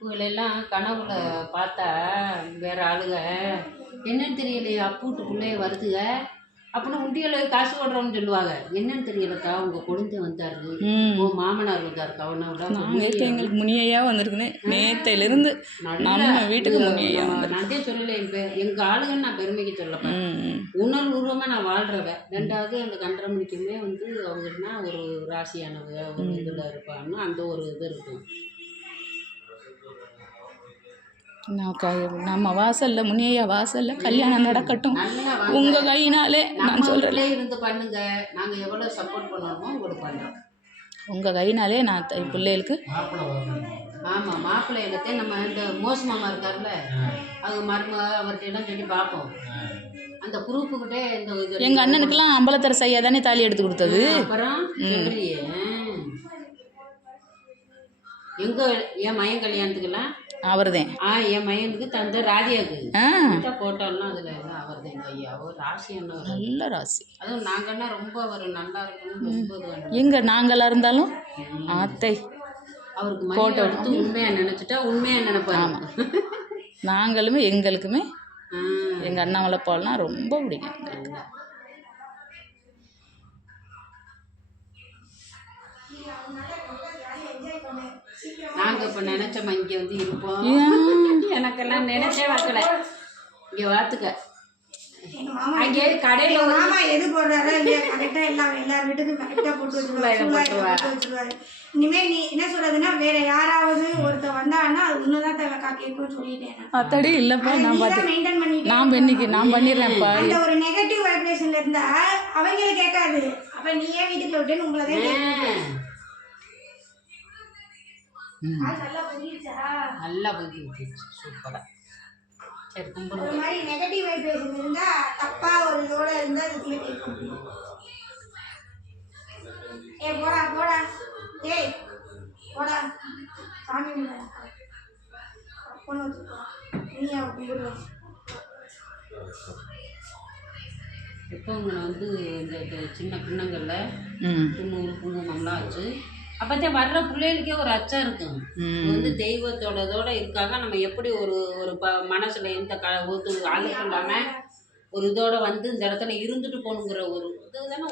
இவங்களெல்லாம் கனவுல பார்த்தா வேற ஆளுங்க என்னன்னு தெரியலையே அப்பூட்டுக்குள்ளே வருதுக அப்படின்னு உண்டியல் காசு போடுறோம்னு சொல்லுவாங்க. என்னன்னு தெரியலக்கா உங்கள் கொழுந்தை வந்தாரு, உன் மாமனார் வந்தாருக்கா அவனோட நேற்று எங்களுக்கு முனியையாக வந்திருக்குன்னு நேற்றையிலேருந்து நம்ம வீட்டுக்கு முனியையாக நன்றே சொல்லலை. எங்கள் ஆளுங்கன்னு நான் பெருமைக்கு சொல்லப்பேன். உணர்வுபூர்வமாக நான் வாழ்கிறவ. ரெண்டாவது அந்த கண்டரமணிக்குமே வந்து அவங்கன்னா ஒரு ராசியானவங்க ஒரு இதில் இருப்பான்னு அந்த ஒரு இது இருக்கும். நம்ம வாசல்ல முனியா வாசல்ல கல்யாணம் நடக்கட்டும் உங்க கையினாலே. நான் சொல்றேன் இருந்து பண்ணுங்க, நாங்க எவ்வளவு சப்போர்ட் பண்ணணுமோ உங்களுக்கு பண்றோம். உங்க கையினாலே நான் பிள்ளைகளுக்கு. ஆமா மாப்பிள்ளை இடத்தை நம்ம இந்த மோச மாமா இருக்காருல்ல அது மரும அவர்கிட்ட எல்லாம் சொல்லி பார்ப்போம். அந்த குரூப்புக்கிட்டே இந்த எங்க அண்ணனுக்கெல்லாம் அம்பலத்தரசி ஐயா தானே தாலி எடுத்து கொடுத்தது. அப்புறம் சொல்லியே எங்க என் மயன் கல்யாணத்துக்கெல்லாம் அவர்தான். என் மயனுக்கு தந்த ராதியாவுக்கு போட்டோம்லாம் அதில் அவர் தான் எங்கள் ஐயா. அவர் ராசி என்ன நல்ல ராசி. அதுவும் நாங்கன்னா ரொம்ப அவர் நல்லா இருக்கணும். ரொம்ப எங்க நாங்களாக இருந்தாலும் அத்தை அவருக்கு போட்டோ எடுத்து உண்மையாக நினச்சிட்டா உண்மையாக நினைப்பாங்க. நாங்களுமே எங்களுக்குமே எங்கள் அண்ணாமலை பால்னா ரொம்ப பிடிக்கும். நாங்கள் இப்போ நினச்சோம் இங்கே வந்து இருப்போம். எனக்கெல்லாம் நினைச்சே பார்க்கல. இங்கே வாத்துக்க அங்கே கடையில் மாமா எது போடுறாரோ இல்லையா கரெக்டாக எல்லார் வீட்டுக்கும் கரெக்டாக போட்டு வச்சுருவாரு. இனிமேல் நீ என்ன சொல்றதுன்னா வேற யாராவது ஒருத்தர் வந்தாங்கன்னா அது இன்னும் தேவைக்கா கேட்கும்னு சொல்லிட்டேன். அத்தடி இல்லைப்பா நான் மெயின்டைன் பண்ணிட்டு நான் பண்ணிடுறேன்ப்பா. அந்த ஒரு நெகட்டிவ் வைப்ரேஷன்ல இருந்தா அவங்கள கேட்காது. அப்ப நீ ஏன் வீட்டுக்குள்ள விட்டேன்னு உங்களை தான் கேட்கும். நல்லா புரிஞ்சிச்சு சூப்பரா. சரி கும்பிடு. இந்த மாதிரி நெகட்டிவ் வைப்ரேஷன் இருந்தா தப்பா ஒரு இதோட இருந்தா அதுக்குள்ள கேட்கும். போடா ஏய் போடா சாமி பொண்ணு நீ கும்பிடுவா. இப்போ உங்களை வந்து இந்த சின்ன கிண்ணங்கள்ல குங்குமம் குங்குமம்லாம் வச்சு அப்போதான் வர்ற பிள்ளைகளுக்கே ஒரு அச்சம் இருக்கும். வந்து தெய்வத்தோட இருக்காங்க. நம்ம எப்படி ஒரு மனசுல எந்த அழுக்கு இல்லாமல் ஒரு இதோட வந்து இந்த இடத்துல இருந்துட்டு போகணுங்கிற ஒரு இது தானே